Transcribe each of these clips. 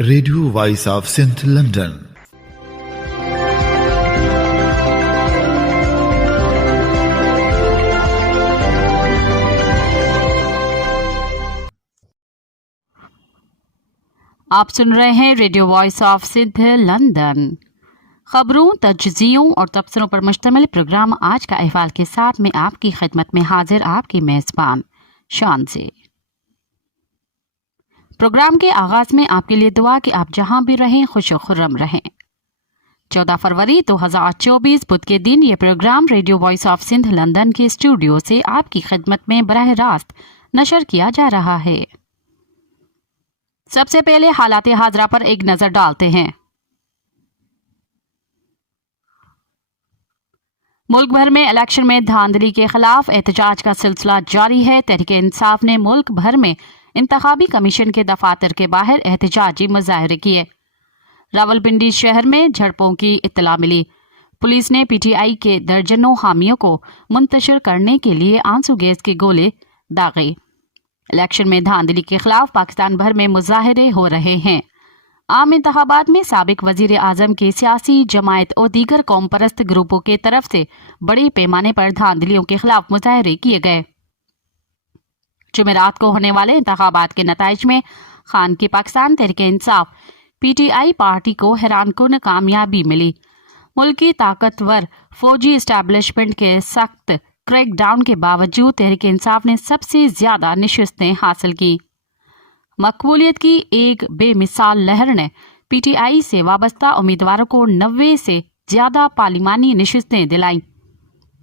Radio voice of Sindh London. آپ سن رہے ہیں radio voice of Sindh London. خبروں، تجزیوں اور تبصروں پر مشتمل پروگرام آج کا احوال کے ساتھ میں آپ کی خدمت میں حاضر آپ کی میزبان شان سے۔ پروگرام کے آغاز میں آپ کے لیے دعا کہ آپ جہاں بھی رہیں خوش و خرم رہیں۔ 14 فروری 2024 بدھ کے دن یہ programme radio voice of Sindh London کے اسٹوڈیو سے آپ کی خدمت میں براہ راست نشر کیا جا رہا ہے۔ سب سے پہلے حالات حاضرہ پر ایک نظر ڈالتے ہیں۔ ملک بھر میں الیکشن میں دھاندلی کے خلاف احتجاج کا سلسلہ جاری ہے۔ تحریک انصاف نے ملک بھر میں انتخابی کمیشن کے دفاتر کے باہر احتجاجی مظاہرے کیے۔ راولپنڈی شہر میں جھڑپوں کی اطلاع ملی۔ پولیس نے پی ٹی آئی کے درجنوں حامیوں کو منتشر کرنے کے لیے آنسو گیس کے گولے داغے۔ الیکشن میں دھاندلی کے خلاف پاکستان بھر میں مظاہرے ہو رہے ہیں۔ عام انتخابات میں سابق وزیر اعظم کی سیاسی جماعت اور دیگر قوم پرست گروپوں کے طرف سے بڑے پیمانے پر دھاندلیوں کے خلاف مظاہرے کیے گئے۔ جمعرات کو ہونے والے انتخابات کے نتائج میں خان کی Pakistan Tehreek Insaf P T I party کو حیران کن کامیابی ملی۔ ملک کی طاقتور فوجی اسٹیبلشمنٹ کے سخت کریک ڈاؤن کے باوجود تحریک انصاف نے سب سے زیادہ نشستیں حاصل کی۔ مقبولیت کی ایک بے مثال لہر نے پی ٹی آئی سے وابستہ امیدواروں کو 90 سے زیادہ پارلیمانی نشستیں دلائیں۔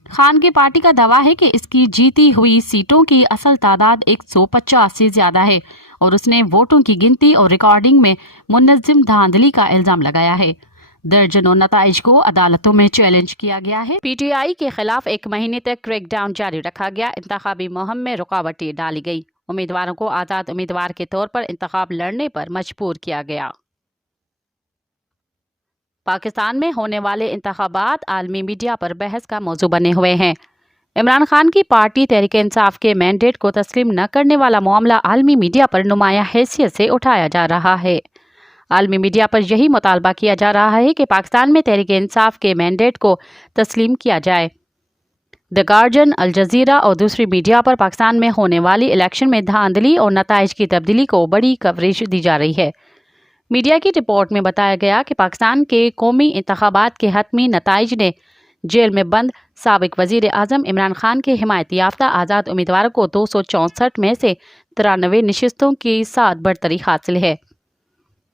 خان کی پارٹی کا دعویٰ ہے کہ اس کی جیتی ہوئی سیٹوں کی اصل تعداد 150 سے زیادہ ہے اور اس نے ووٹوں کی گنتی اور ریکارڈنگ میں منظم دھاندلی کا الزام لگایا ہے۔ درجنوں نتائج کو عدالتوں میں چیلنج کیا گیا ہے۔ پی ٹی آئی کے خلاف 1 مہینے تک کریک ڈاؤن جاری رکھا گیا۔ انتخابی مہم میں رکاوٹیں ڈالی گئی۔ امیدواروں کو آزاد امیدوار کے طور پر انتخاب لڑنے پر مجبور کیا گیا۔ پاکستان میں ہونے والے انتخابات عالمی میڈیا پر بحث کا موضوع بنے ہوئے ہیں۔ عمران خان کی پارٹی تحریک انصاف کے مینڈیٹ کو تسلیم نہ کرنے والا معاملہ عالمی میڈیا پر نمایاں حیثیت سے اٹھایا جا رہا ہے۔ عالمی میڈیا پر یہی مطالبہ کیا جا رہا ہے کہ پاکستان میں تحریک انصاف کے مینڈیٹ کو تسلیم کیا جائے۔ دی گارڈین، الجزیرہ اور دوسری میڈیا پر پاکستان میں ہونے والی الیکشن میں دھاندلی اور نتائج کی تبدیلی کو بڑی کوریج دی جا رہی ہے۔ میڈیا کی رپورٹ میں بتایا گیا کہ پاکستان کے قومی انتخابات کے حتمی نتائج نے جیل میں بند سابق وزیر اعظم عمران خان کے حمایت یافتہ آزاد امیدواروں کو 264 میں سے 93 نشستوں کے ساتھ برتری حاصل ہے۔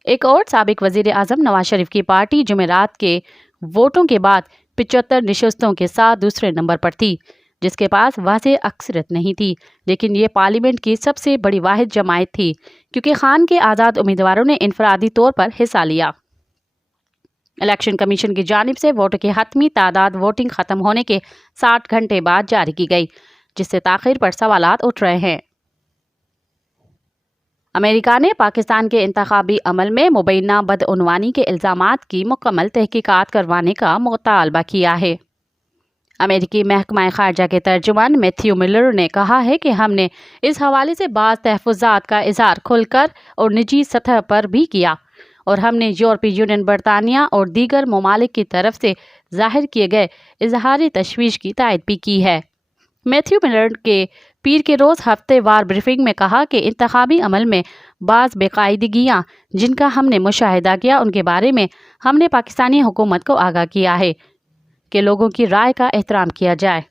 ایک اور سابق وزیر اعظم نواز شریف کی پارٹی جمعرات کے ووٹوں کے بعد 75 نشستوں کے ساتھ دوسرے نمبر پر تھی، جس کے پاس واضح اکثریت نہیں تھی، لیکن یہ پارلیمنٹ کی سب سے بڑی واحد جماعت تھی کیونکہ خان کے آزاد امیدواروں نے انفرادی طور پر حصہ لیا۔ الیکشن کمیشن کی جانب سے ووٹوں کی حتمی تعداد ووٹنگ ختم ہونے کے 60 گھنٹے بعد جاری کی گئی، جس سے تاخیر پر سوالات اٹھ رہے ہیں۔ امریکہ نے پاکستان کے انتخابی عمل میں مبینہ بدعنوانی کے الزامات کی مکمل تحقیقات کروانے کا مطالبہ کیا ہے۔ امریکی محکمہ خارجہ کے ترجمان میتھیو ملر نے کہا ہے کہ ہم نے اس حوالے سے بعض تحفظات کا اظہار کھل کر اور نجی سطح پر بھی کیا، اور ہم نے یورپی یونین، برطانیہ اور دیگر ممالک کی طرف سے ظاہر کیے گئے اظہار تشویش کی تائید بھی کی ہے۔ میتھیو ملر کے پیر کے روز ہفتے وار بریفنگ میں کہا کہ انتخابی عمل میں بعض بے قاعدگیاں جن کا ہم نے مشاہدہ کیا ان کے بارے میں ہم نے پاکستانی حکومت کو آگاہ کیا ہے کہ لوگوں کی رائے کا احترام کیا جائے۔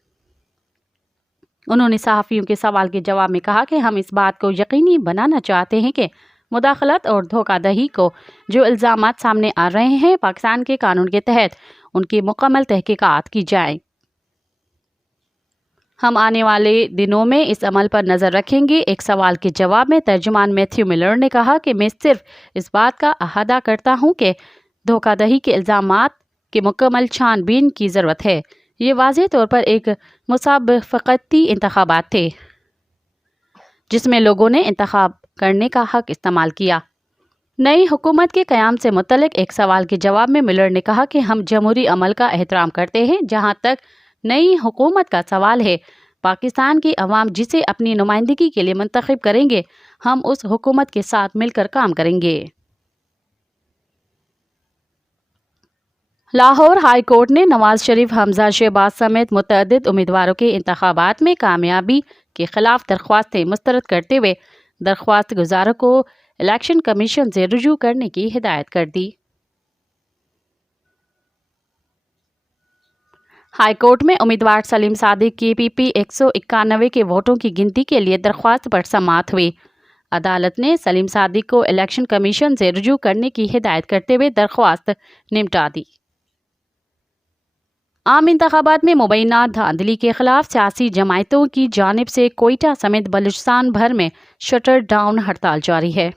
انہوں نے صحافیوں کے سوال کے جواب میں کہا کہ ہم اس بات کو یقینی بنانا چاہتے ہیں کہ مداخلت اور دھوکہ دہی کو جو الزامات سامنے آ رہے ہیں پاکستان کے قانون کے تحت ان کی مکمل تحقیقات کی جائیں۔ ہم آنے والے دنوں میں اس عمل پر نظر رکھیں گے۔ ایک سوال کے جواب میں ترجمان میتھیو ملر نے کہا کہ میں صرف اس بات کا احاطہ کرتا ہوں کہ دھوکہ دہی کے الزامات کی مکمل چھان بین کی ضرورت ہے۔ یہ واضح طور پر ایک مسابقتی انتخابات تھے جس میں لوگوں نے انتخاب کرنے کا حق استعمال کیا۔ نئی حکومت کے قیام سے متعلق ایک سوال کے جواب میں ملر نے کہا کہ ہم جمہوری عمل کا احترام کرتے ہیں۔ جہاں تک نئی حکومت کا سوال ہے، پاکستان کی عوام جسے اپنی نمائندگی کے لیے منتخب کریں گے، ہم اس حکومت کے ساتھ مل کر کام کریں گے۔ लाहौर हाई कोर्ट ने नवाज शरीफ, हमजा शहबाज समेत मुतअद्दिद उम्मीदवारों के इंतखाबात में कामयाबी के खिलाफ दरख्वास्तें मुस्तरद करते हुए दरख्वास्त गुजारों को इलेक्शन कमीशन से रुजू करने की हिदायत कर दी। हाई कोर्ट में उम्मीदवार सलीम सादिक की पीपी 191 के वोटों की गिनती के लिए दरख्वास्त पर समाअत हुई। अदालत ने सलीम सादिक को इलेक्शन कमीशन से रुजू करने की हिदायत करते हुए दरख्वास्त निपटा दी। आम इंतखाबात में मुबैना धांधली के खिलाफ सियासी जमायतों की जानिब से कोयटा समेत बलूचिस्तान भर में शटर डाउन हड़ताल जारी है।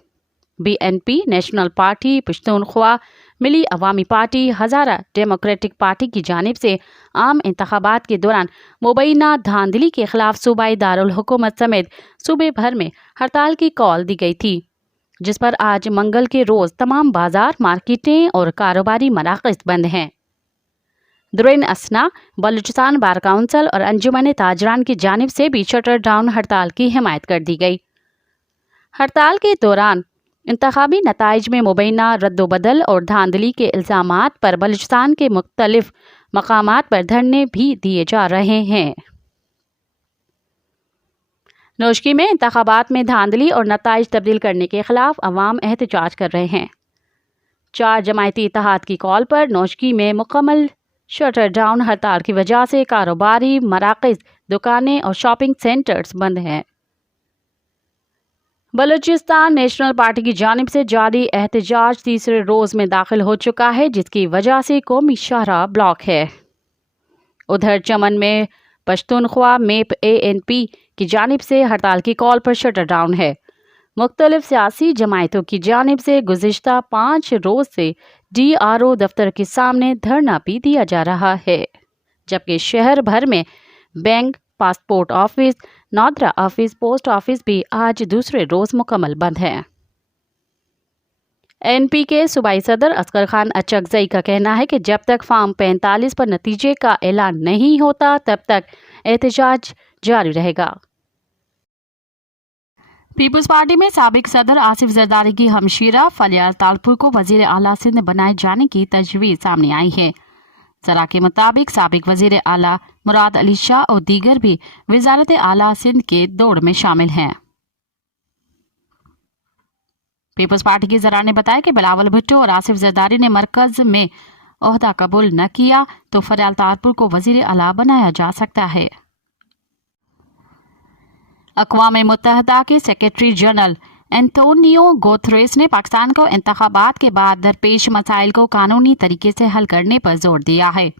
BNP, नेशनल पार्टी, पश्तूनख्वा, मिली अवामी पार्टी, हज़ारा डेमोक्रेटिक पार्टी की जानिब से आम इंतखाबात के दौरान मुबैना धांधली के खिलाफ सूबाई दारुल हुकूमत समेत सूबे भर में हड़ताल की कॉल दी गई थी, जिस पर आज मंगल के रोज़ तमाम बाजार, मार्केटें और कारोबारी मराकज़ बंद हैं। दुरैन असना, बलूचिस्तान बार काउंसिल और अंजुमन ताजरान की जानिब से भी शटर डाउन हड़ताल की हिमायत कर दी गई। हड़ताल के दौरान इंतखाबी नताइज में मुबैना रद्दोबदल और धांधली के इल्ज़ामात पर बलूचिस्तान के मुख्तलिफ मकामात पर धरने भी दिए जा रहे हैं। नोशकी में इंतखाबात में धांधली और नताइज तब्दील करने के खिलाफ अवाम एहतजाज कर रहे हैं। 4 जमायती इत्तेहाद की कॉल पर नोशकी में मुकम्मल शटर डाउन हड़ताल की वजह से कारोबारी मराकज़, दुकानें और शॉपिंग सेंटर्स बंद हैं। बलूचिस्तान नेशनल पार्टी की जानिब से जारी एहतजाज तीसरे रोज़ में दाखिल हो चुका है, जिसकी वजह से कौमी शाहराह ब्लॉक है। उधर चमन में पश्तूनख्वा मेप ANP की जानिब से हड़ताल की कॉल पर शटर डाउन है। मुख्तलिफ सियासी जमायतों की जानिब से गुज़िश्ता 5 रोज़ से DRO दफ्तर के सामने धरना भी दिया जा रहा है, जबकि शहर भर में bank, passport office, NADRA office, post office भी आज दूसरे रोज़ मुकम्मल बंद है। NP के सूबाई सदर असगर खान अचकजई का कहना है कि जब तक फॉर्म 45 पर नतीजे का ऐलान नहीं होता तब तक एहतजाज जारी रहेगा। पीपल्स पार्टी में साबिक सदर आसिफ जरदारी की हमशीरा फलियाल तालपुर को वजीर आला सिंध बनाए जाने की तजवीज़ सामने आई है। जरा के मुताबिक साबिक वजीर आला मुराद अली शाह और दीगर भी वजारत आला सिंध के दौड़ में शामिल हैं। पीपल्स पार्टी की जरा ने बताया कि बिलावल भुट्टो और आसिफ जरदारी ने मरकज में ओहदा कबूल न किया तो फलियाल तालपुर को वजीर आला बनाया जा सकता है। अक़वाम मुत्तहदा के सेक्रेटरी जनरल एंटोनियो गुतेरेस ने पाकिस्तान को इंतखाबात के बाद दरपेश मसाइल को कानूनी तरीके से हल करने पर जोर दिया है।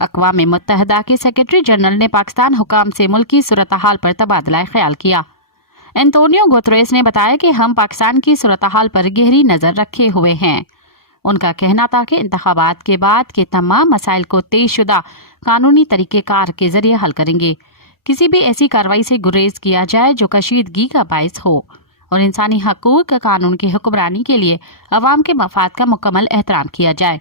अक़वाम मुत्तहदा के सेक्रेटरी जनरल ने पाकिस्तान हुकाम से मुल्की सूरत हाल पर तबादला ख्याल किया। एंटोनियो गुतेरेस ने बताया कि हम पाकिस्तान की सूरत हाल पर गहरी नज़र रखे हुए हैं। उनका कहना था कि इंतखाबात के बाद के तमाम मसाइल को तयशुदा कानूनी तरीक़ेकार के जरिए हल करेंगे। किसी भी ऐसी कार्रवाई से गुरेज किया जाए जो कशीदगी का बायस हो और इंसानी हकूक़ कानून की हुक्मरानी के लिए अवाम के मफाद का मुकम्मल एहतराम किया जाए।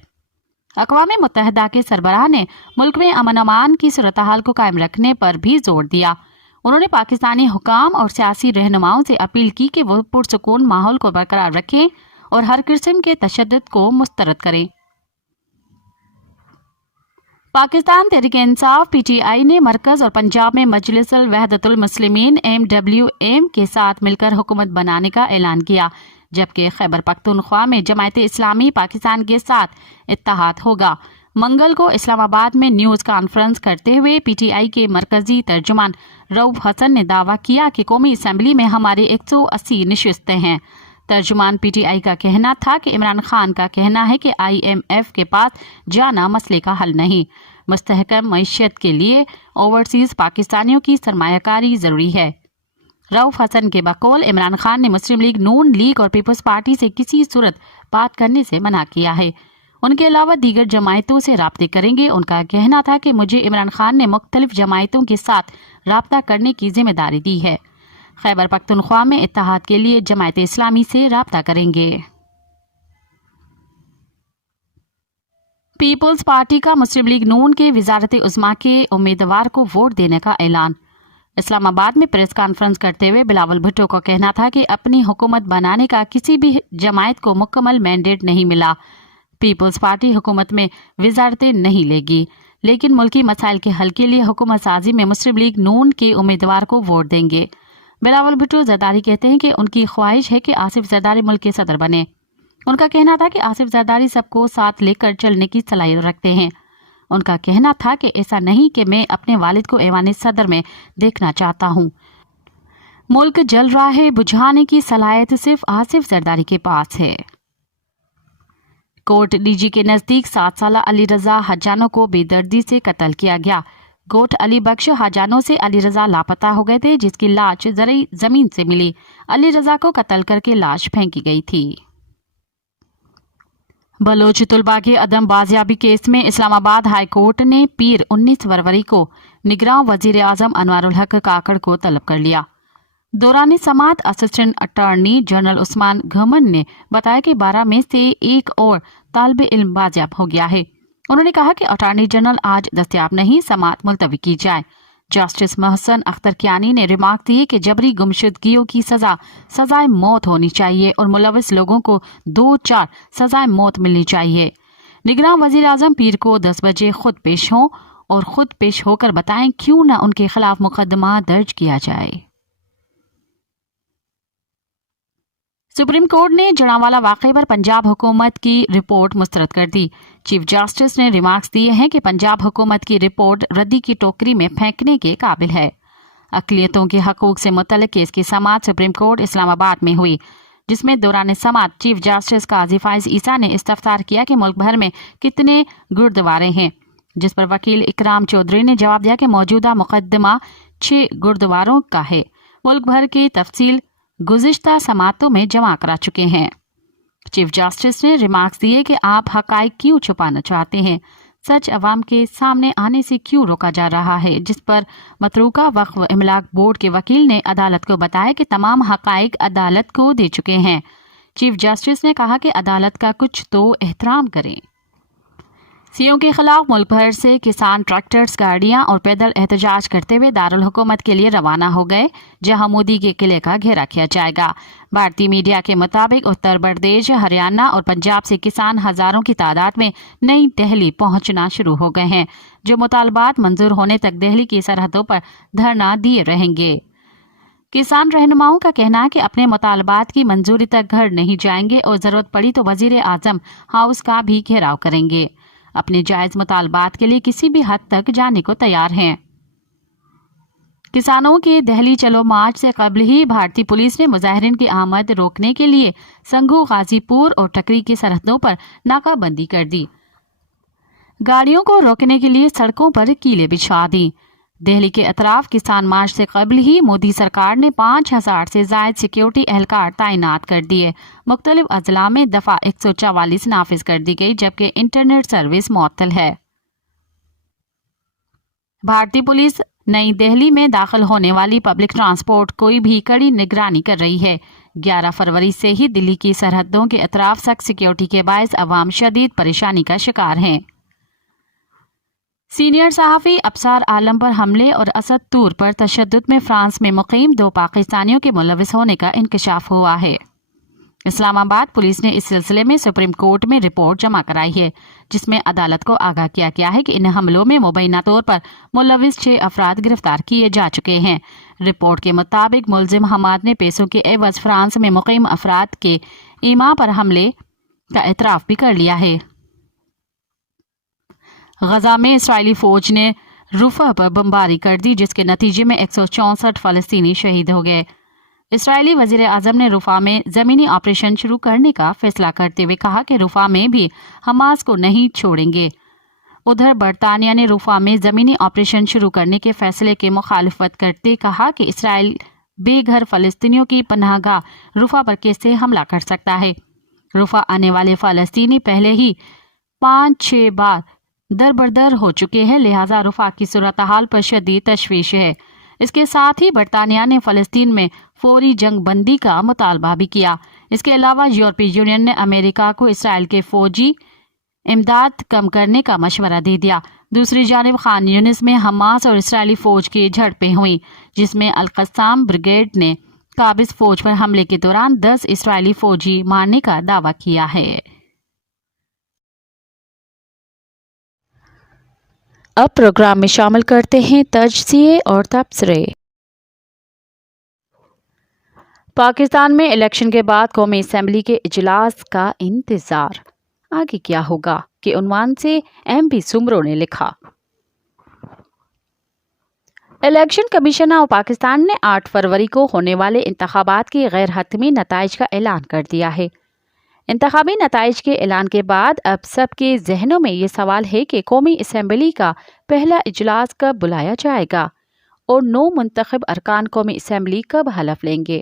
अक़वाम मुत्तहदा के सरबराह ने मुल्क में अमन अमान की सूरत हाल को कायम रखने पर भी जोर दिया। उन्होंने पाकिस्तानी हुकाम और सियासी रहनुमाओं से अपील की कि वो पुरसुकून माहौल को बरकरार रखें और हर किस्म के तशद्दुद को मुस्तरद करें। पाकिस्तान तहरीक-ए-इंसाफ PTI ने मरकज और पंजाब में मजलिसुल वहदतुल मुस्लिमीन MWM के साथ मिलकर हुकूमत बनाने का ऐलान किया, जबकि खैबर पख्तूनख्वा में जमायत इस्लामी पाकिस्तान के साथ इत्तेहाद होगा। मंगल को इस्लामाबाद में न्यूज़ कॉन्फ्रेंस करते हुए PTI के मरकजी तर्जुमान रऊफ हसन ने दावा किया कि कौमी असम्बली में हमारी 180 नशिस्तें हैं। तर्जुमान PTI का कहना था कि इमरान खान का कहना है कि IMF के पास जाना मसले का हल नहीं, मुस्तहकम मईशत के लिए ओवरसीज पाकिस्तानियों की सरमायाकारी ज़रूरी है। रऊफ हसन के बकौल इमरान खान ने मुस्लिम लीग, नून लीग और पीपल्स पार्टी से किसी सूरत बात करने से मना किया है। उनके अलावा दीगर जमायतों से राब्ते करेंगे। उनका कहना था कि मुझे इमरान खान ने मुख्तलिफ जमायतों के साथ राब्ता करने की जिम्मेदारी दी है। खैबर पख्तूनख्वा में इत्तेहाद के लिए जमायत इस्लामी से राब्ता करेंगे। पीपल्स पार्टी का मुस्लिम लीग नून के वजारत उज़्मा के उम्मीदवार को वोट देने का ऐलान। इस्लामाबाद में प्रेस कॉन्फ्रेंस करते हुए बिलावल भुट्टो का कहना था कि अपनी हुकूमत बनाने का किसी भी जमायत को मुकम्मल मैंडेट नहीं मिला। پیپلز پارٹی حکومت میں وزارتیں نہیں لے گی، لیکن ملکی مسائل کے حل کے لیے حکومت سازی میں مسلم لیگ نون کے امیدوار کو ووٹ دیں گے۔ بلاول بھٹو زرداری کہتے ہیں کہ ان کی خواہش ہے کہ آصف زرداری ملک کے صدر بنے۔ ان کا کہنا تھا کہ آصف زرداری سب کو ساتھ لے کر چلنے کی صلاحیت رکھتے ہیں۔ ان کا کہنا تھا کہ ایسا نہیں کہ میں اپنے والد کو ایوان صدر میں دیکھنا چاہتا ہوں۔ ملک جل رہا ہے، بجھانے کی صلاحیت صرف آصف زرداری کے پاس ہے۔ کوٹ ڈی جی کے نزدیک 7 سالہ علی رضا حجانو کو بے دردی سے قتل کیا گیا۔ گوٹ علی بخش حجانو سے علی رضا لاپتہ ہو گئے تھے، جس کی لاش زرعی زمین سے ملی۔ علی رضا کو قتل کر کے لاش پھینکی گئی تھی۔ بلوچ طلباء کے عدم بازیابی کیس میں اسلام آباد ہائی کورٹ نے پیر 19 فروری کو نگراں وزیر اعظم انوار الحق کاکڑ کو طلب کر لیا۔ دوران سماعت اسسٹنٹ اٹارنی جنرل عثمان گھمن نے بتایا کہ 12 میں سے ایک اور طالب علم بازیاب ہو گیا ہے۔ انہوں نے کہا کہ اٹارنی جنرل آج دستیاب نہیں، سماعت ملتوی کی جائے۔ جسٹس محسن اختر کیانی نے ریمارک دیے کہ جبری گمشدگیوں کی سزائے موت ہونی چاہیے اور ملوث لوگوں کو 2-4 سزائے موت ملنی چاہیے۔ نگراں وزیر اعظم پیر کو 10 بجے خود پیش ہوں اور خود پیش ہو کر بتائیں کیوں نہ ان کے خلاف مقدمہ درج کیا جائے۔ سپریم کورٹ نے جڑاوالا واقعے پر پنجاب حکومت کی رپورٹ مسترد کر دی۔ چیف جسٹس نے ریمارکس دیے ہیں کہ پنجاب حکومت کی رپورٹ ردی کی ٹوکری میں پھینکنے کے قابل ہے۔ اقلیتوں کے حقوق سے متعلق کیس کی سماعت سپریم کورٹ اسلام آباد میں ہوئی، جس میں دوران سماعت چیف جسٹس قاضی فائز عیسیٰ نے استفسار کیا کہ ملک بھر میں کتنے گردوارے ہیں، جس پر وکیل اکرام چودھری نے جواب دیا کہ موجودہ مقدمہ 6 گردواروں کا ہے۔ ملک بھر کی تفصیل گزشتہ سماعتوں میں جمع کرا چکے ہیں۔ چیف جسٹس نے ریمارکس دیے کہ آپ حقائق کیوں چھپانا چاہتے ہیں، سچ عوام کے سامنے آنے سے کیوں روکا جا رہا ہے، جس پر متروکہ وقف املاک بورڈ کے وکیل نے عدالت کو بتایا کہ تمام حقائق عدالت کو دے چکے ہیں۔ چیف جسٹس نے کہا کہ عدالت کا کچھ تو احترام کریں۔ سیوں کے خلاف ملک بھر سے کسان ٹریکٹرز، گاڑیاں اور پیدل احتجاج کرتے ہوئے دارالحکومت کے لیے روانہ ہو گئے، جہاں مودی کے قلعے کا گھیرا کیا جائے گا۔ بھارتی میڈیا کے مطابق اتر پردیش، ہریانہ اور پنجاب سے کسان ہزاروں کی تعداد میں نئی دہلی پہنچنا شروع ہو گئے ہیں، جو مطالبات منظور ہونے تک دہلی کی سرحدوں پر دھرنا دیے رہیں گے۔ کسان رہنماؤں کا کہنا ہے کہ اپنے مطالبات کی منظوری تک گھر نہیں جائیں گے اور ضرورت پڑی تو وزیر اعظم ہاؤس کا بھی گھیراؤ کریں گے۔ اپنے جائز مطالبات کے لیے کسی بھی حد تک جانے کو تیار ہیں۔ کسانوں کے دہلی چلو مارچ سے قبل ہی بھارتی پولیس نے مظاہرین کی آمد روکنے کے لیے سنگھو، غازی پور اور ٹکری کی سرحدوں پر ناکہ بندی کر دی۔ گاڑیوں کو روکنے کے لیے سڑکوں پر کیلیں بچھا دی۔ دہلی کے اطراف کسان مارچ سے قبل ہی مودی سرکار نے 5000 سے زائد سیکیورٹی اہلکار تعینات کر دیے۔ مختلف اضلاع میں دفعہ 144 نافذ کر دی گئی، جبکہ انٹرنیٹ سروس معطل ہے۔ بھارتی پولیس نئی دہلی میں داخل ہونے والی پبلک ٹرانسپورٹ کوئی بھی کڑی نگرانی کر رہی ہے۔ 11 فروری سے ہی دلی کی سرحدوں کے اطراف سخت سیکیورٹی کے باعث عوام شدید پریشانی کا شکار ہیں۔ سینئر صحافی ابصار عالم پر حملے اور اسد طور پر تشدد میں فرانس میں مقیم 2 پاکستانیوں کے ملوث ہونے کا انکشاف ہوا ہے۔ اسلام آباد پولیس نے اس سلسلے میں سپریم کورٹ میں رپورٹ جمع کرائی ہے، جس میں عدالت کو آگاہ کیا گیا ہے کہ ان حملوں میں مبینہ طور پر ملوث 6 افراد گرفتار کیے جا چکے ہیں۔ رپورٹ کے مطابق ملزم حماد نے پیسوں کے عوض فرانس میں مقیم افراد کے ایما پر حملے کا اعتراف بھی کر لیا ہے۔ غزہ میں اسرائیلی فوج نے رفح پر بمباری کر دی، جس کے نتیجے میں 164 فلسطینی شہید ہو گئے۔ اسرائیلی وزیر اعظم نے رفح میں زمینی آپریشن شروع کرنے کا فیصلہ کرتے ہوئے کہا کہ رفح میں بھی حماس کو نہیں چھوڑیں گے۔ ادھر برطانیہ نے رفح میں زمینی آپریشن شروع کرنے کے فیصلے کی مخالفت کرتے کہا کہ اسرائیل بے گھر فلسطینیوں کی پناہ گاہ رفح پر کیسے حملہ کر سکتا ہے۔ رفح آنے والے فلسطینی پہلے ہی 5-6 بار دربدر ہو چکے ہیں، لہٰذا رفح کی صورتحال پر شدید تشویش ہے۔ اس کے ساتھ ہی برطانیہ نے فلسطین میں فوری جنگ بندی کا مطالبہ بھی کیا۔ اس کے علاوہ یورپی یونین نے امریکہ کو اسرائیل کے فوجی امداد کم کرنے کا مشورہ دے دیا۔ دوسری جانب خان یونس میں حماس اور اسرائیلی فوج کی جھڑپیں ہوئیں، جس میں القسام بریگیڈ نے قابض فوج پر حملے کے دوران 10 اسرائیلی فوجی مارنے کا دعویٰ کیا ہے۔ अब प्रोग्राम में शामिल करते हैं तजज़िये और तबसरे। पाकिस्तान में इलेक्शन के बाद कौमी असम्बली के इजलास का इंतज़ार, आगे क्या होगा के उन्वान से MP सुमरो ने लिखा। इलेक्शन कमीशन ऑफ पाकिस्तान ने 8 फरवरी को होने वाले इंतखाबात के गैर हतमी नताइज का ऐलान कर दिया है। इंतखाबी नताइज के ऐलान के बाद अब सबके जहनों में ये सवाल है कि कौमी असम्बली का पहला इजलास कब बुलाया जाएगा और 9 मुंतखब अरकान कौमी असम्बली कब हलफ लेंगे।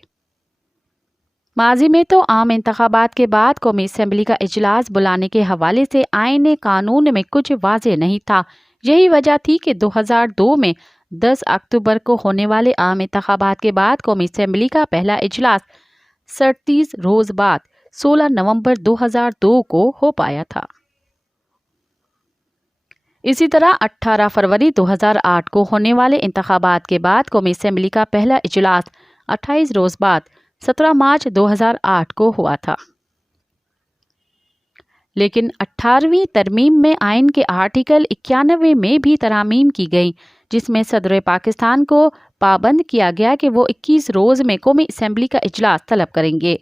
माजी में तो आम इंतखाबात के बाद कौमी असम्बली का इजलास बुलाने के हवाले से आईन कानून में कुछ वाज़ेह नहीं था। यही वजह थी कि 2002 में 10 अक्टूबर को होने वाले आम इंतखाबात के बाद कौमी असम्बली का पहला इजलास 37 रोज़ बाद 16 नवंबर 2002 को हो पाया था। इसी तरह 18 फरवरी 2008 को होने वाले इंतखाबात के बाद कौमी असम्बली का पहला इजलास 28 रोज़ बाद 17 मार्च 2008 को हुआ था। लेकिन 18वीं तरमीम में आइन के आर्टिकल 91 में भी तरामीम की गई, जिसमें सदर पाकिस्तान को पाबंद किया गया कि वो 21 रोज़ में कौमी असम्बली का इजलास तलब करेंगे।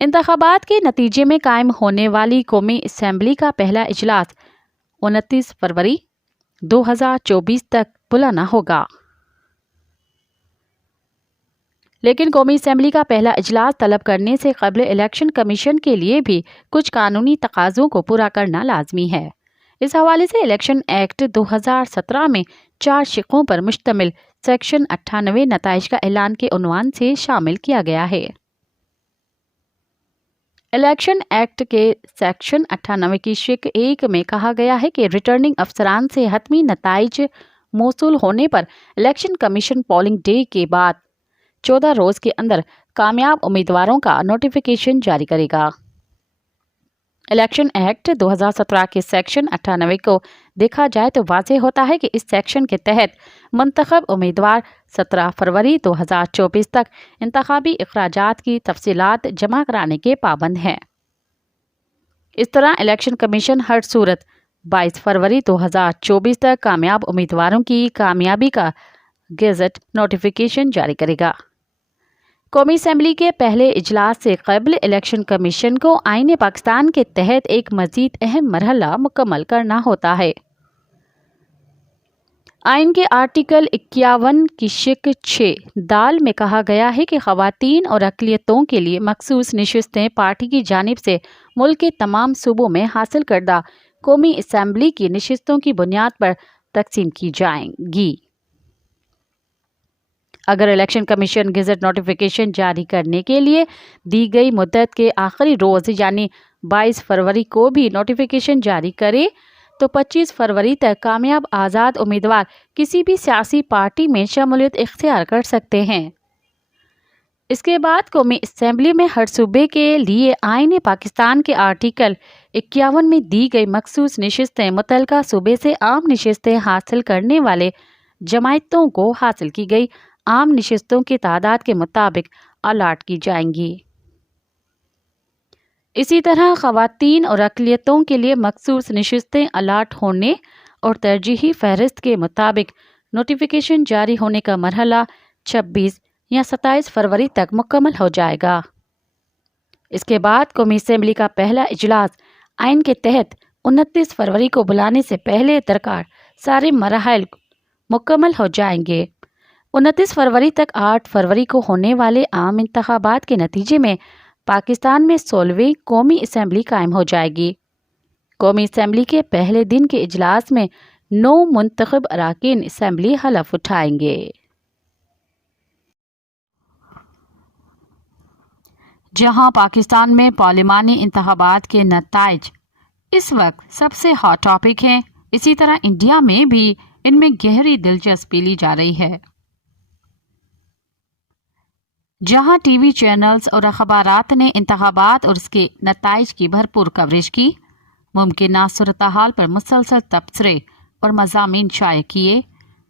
इंतखाबात के नतीजे में कायम होने वाली कौमी असम्बली का पहला इजलास 29 फरवरी 2024 तक बुलाना होगा। लेकिन कौमी असम्बली का पहला इजलास तलब करने से क़ब्ल इलेक्शन कमीशन के लिए भी कुछ कानूनी तकाज़ों को पूरा करना लाजमी है। इस हवाले से इलेक्शन एक्ट 2017 में 4 शिकों पर मुश्तमिल सेक्शन 98 नताइज का ऐलान के उन्वान से शामिल किया गया है। इलेक्शन एक्ट के सेक्शन 98 की शिक 1 में कहा गया है कि रिटर्निंग अफसरान से हतमी नताइज मौसूल होने पर इलेक्शन कमीशन पोलिंग डे के बाद 14 रोज़ के अंदर कामयाब उम्मीदवारों का नोटिफिकेशन जारी करेगा। इलेक्शन एक्ट 2017 के सेक्शन 98 को देखा जाए तो वाज़ेह होता है कि इस सेक्शन के तहत मुंतखब उम्मीदवार 17 फरवरी 2024 तक इंतखाबी अखराजात की तफसीलात जमा कराने के पाबंद हैं। इस तरह इलेक्शन कमीशन हर सूरत 22 फरवरी 2024 तक कामयाब उम्मीदवारों की कामयाबी का गेज़ट नोटिफिकेशन जारी करेगा। कौमी असम्बली के पहले इजलास से क़ब्ल इलेक्शन कमीशन को आईन पाकिस्तान के तहत एक मज़ीद अहम मरहला मुकम्मल करना होता है। आइन के आर्टिकल 51 की शिक 6 दाल में कहा गया है कि ख़वातीन और अक़लियतों के लिए मखसूस नशिस्तें पार्टी की जानिब से मुल्क के तमाम सूबों में हासिल करदा कौमी असम्बली की नशिस्तों की बुनियाद पर तकसीम की जाएंगी। अगर इलेक्शन कमीशन गेज़ट नोटिफिकेशन जारी करने के लिए दी गई मुद्दत के आखिरी रोज़ यानी 22 फरवरी को भी नोटिफिकेशन जारी करे तो 25 फरवरी तक कामयाब आज़ाद उम्मीदवार किसी भी सियासी पार्टी में शमूलियत इख्तियार कर सकते हैं। इसके बाद कौमी असम्बली में हर सूबे के लिए आईन पाकिस्तान के आर्टिकल 51 में दी गई मखसूस नशिस्तें मुतल्लिका सूबे से आम नशिस्तें हासिल करने वाले जमायतों को हासिल की गई आम नशिस्तों की तादाद के मुताबिक अलाट की जाएंगी। इसी तरह ख़वातीन और अक़लियतों के लिए मखसूस नशिस्तें अलाट होने और तरजीही फहरिस्त के मुताबिक नोटिफिकेशन जारी होने का मरहला 26 या 27 फरवरी तक मुकम्मल हो जाएगा। इसके बाद कौमी असम्बली का पहला इजलास आइन के तहत 29 फरवरी को बुलाने से पहले दरकार सारे मराहल मुकम्मल हो जाएंगे। 29 फरवरी तक 8 फरवरी को होने वाले आम इंतखाबात के नतीजे में पाकिस्तान में 16वीं कौमी असम्बली कायम हो जाएगी। कौमी असम्बली के पहले दिन के इजलास में 9 मुंतखब अरकान असम्बली हलफ उठाएंगे। जहां पाकिस्तान में पार्लिमानी इंतखाबात के नताइज इस वक्त सबसे हॉट टॉपिक हैं, इसी तरह इंडिया में भी इनमें गहरी दिलचस्पी ली जा रही है। जहां टीवी चैनल्स और अखबारात ने इंतखाबात और उसके नताइज की भरपूर कवरेज की, मुमकिन सूरत-हाल पर मुसलसल तबसरे और मज़ामीन शाये किए,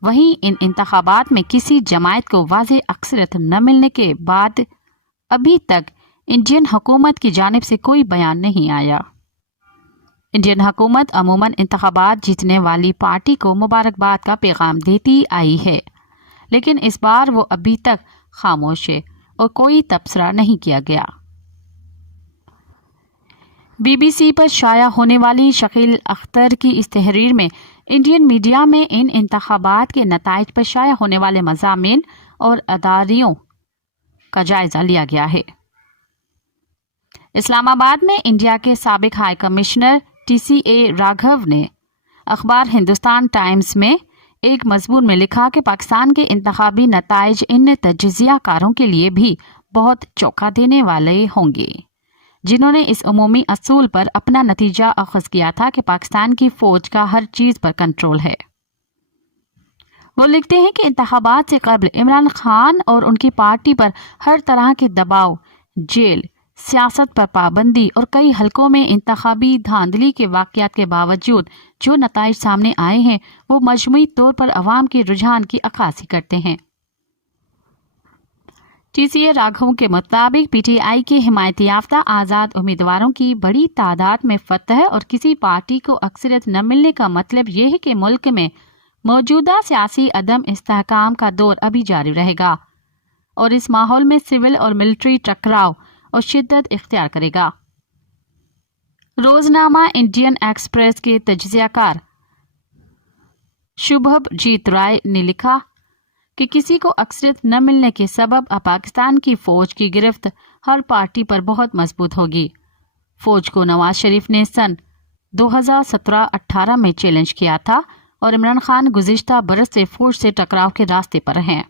वहीं इन इंतखाबात में किसी जमायत को वाज़ेह अक्सरियत न मिलने के बाद अभी तक इंडियन हुकूमत की जानिब से कोई बयान नहीं आया। इंडियन हुकूमत अमूमन इंतखाबात जीतने वाली पार्टी को मुबारकबाद का पैगाम देती आई है, लेकिन इस बार वो अभी तक खामोश है और कोई तबसरा नहीं किया गया। BBC पर शाया होने वाली शकील अख्तर की इस तहरीर में इंडियन मीडिया में इन इंतखाबात के नताइज पर शाया होने वाले मज़ामीन और अदारियों का जायजा लिया गया है। इस्लामाबाद में इंडिया के साबिक हाई कमिश्नर TCA राघव ने अखबार हिंदुस्तान टाइम्स में एक मजमून में लिखा कि पाकिस्तान के इंतखाबी नताइज इन तजज़ियाकारों के लिए भी बहुत चौंका देने वाले होंगे, जिन्होंने इस उमूमी असूल पर अपना नतीजा अखज़ किया था कि पाकिस्तान की फ़ौज का हर चीज़ पर कंट्रोल है। वो लिखते हैं कि इंतखाबात से कबल इमरान खान और उनकी पार्टी पर हर तरह के दबाव, जेल, सियासत पर पाबंदी और कई हलकों में इंतखाबी धांधली के वाक़यात के बावजूद जो नताइज सामने आए हैं वो मजमूई तौर पर अवाम के रुझान की अक्कासी करते हैं। TCA राघव के मुताबिक PTI के हिमायती याफ्ता आज़ाद उम्मीदवारों की बड़ी तादाद में फतह और किसी पार्टी को अक्सरियत न मिलने का मतलब यह है कि मुल्क में मौजूदा सियासी अदम इस्तेहकाम का दौर अभी जारी रहेगा और इस माहौल में सिविल और मिलिट्री टकराव और शिद्दत इख्तियार करेगा। रोजनामा इंडियन एक्सप्रेस के तजज़ियाकार शुभजीत राय ने लिखा कि किसी को अक्सरियत न मिलने के सबब अब पाकिस्तान की फ़ौज की गिरफ्त हर पार्टी पर बहुत मजबूत होगी। फ़ौज को नवाज शरीफ ने सन 2017-18 में चैलेंज किया था और इमरान खान गुज़िश्ता बरस से फ़ौज से टकराव के रास्ते पर हैं।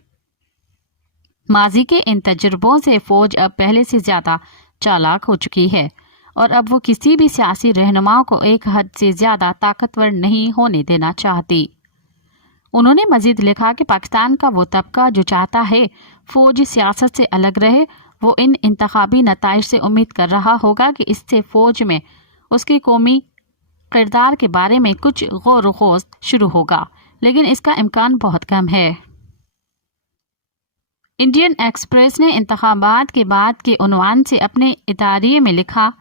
माजी के इन तजुर्बों से फ़ौज अब पहले से ज़्यादा चालाक हो चुकी है और अब वो किसी भी सियासी रहनुमाओं को एक हद से ज़्यादा ताकतवर नहीं होने देना चाहती। उन्होंने मजीद लिखा कि पाकिस्तान का वो तबका जो चाहता है फ़ौज सियासत से अलग रहे, वो इन इंतखाबी नताइज से उम्मीद कर रहा होगा कि इससे फ़ौज में उसके कौमी किरदार के बारे में कुछ गौर ख़ोज़ शुरू होगा, लेकिन इसका इम्कान बहुत कम है। इंडियन एक्सप्रेस ने इंतखाबात के बाद के उन्वान से अपने इदारिये में लिखा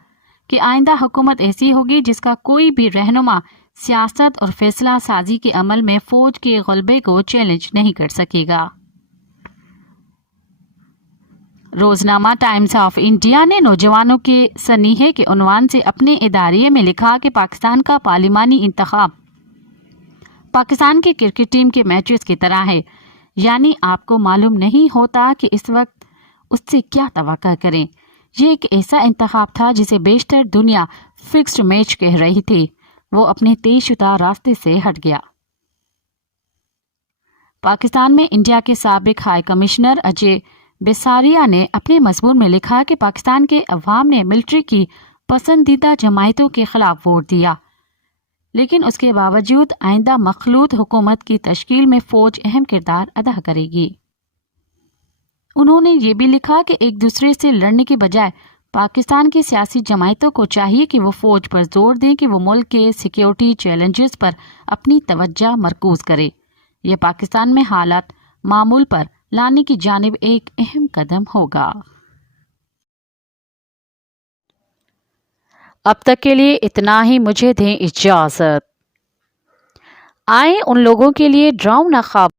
कि आइंदा हुकूमत ऐसी होगी जिसका कोई भी रहनुमा सियासत और फैसला साजी के अमल में फ़ौज के गलबे को चैलेंज नहीं कर सकेगा। रोजनामा टाइम्स ऑफ इंडिया ने नौजवानों के सनीहे के उन्वान से अपने इदारिये में लिखा कि पाकिस्तान का पार्लिमानी इंतखाब पाकिस्तान के क्रिकेट टीम के मैचेस की तरह है, यानी आपको मालूम नहीं होता कि इस वक्त उससे क्या तवक्का करें। ये एक ऐसा इंतखाब था जिसे बेशतर दुनिया फिक्स्ड मैच कह रही थी, वो अपने तेजशुदा रास्ते से हट गया। पाकिस्तान में इंडिया के साबिक हाई कमिश्नर अजय बेसारिया ने अपने मजमून में लिखा कि पाकिस्तान के अवाम ने मिलिट्री की पसंदीदा जमायतों के खिलाफ वोट दिया, लेकिन उसके बावजूद आइंदा मखलूत हुकूमत की तश्कील में फ़ौज अहम किरदार अदा करेगी। उन्होंने ये भी लिखा कि एक दूसरे से लड़ने के बजाय पाकिस्तान की सियासी जमायतों को चाहिए कि वो फ़ौज पर जोर दें कि वो मुल्क के सिक्योरिटी चैलेंजेस पर अपनी तवज्जो मरकूज करे। ये पाकिस्तान में हालात मामूल पर लाने की जानिब एक अहम कदम होगा। अब तक के लिए इतना ही, मुझे दें इजाज़त। आए उन लोगों के लिए डरावना ख्वाब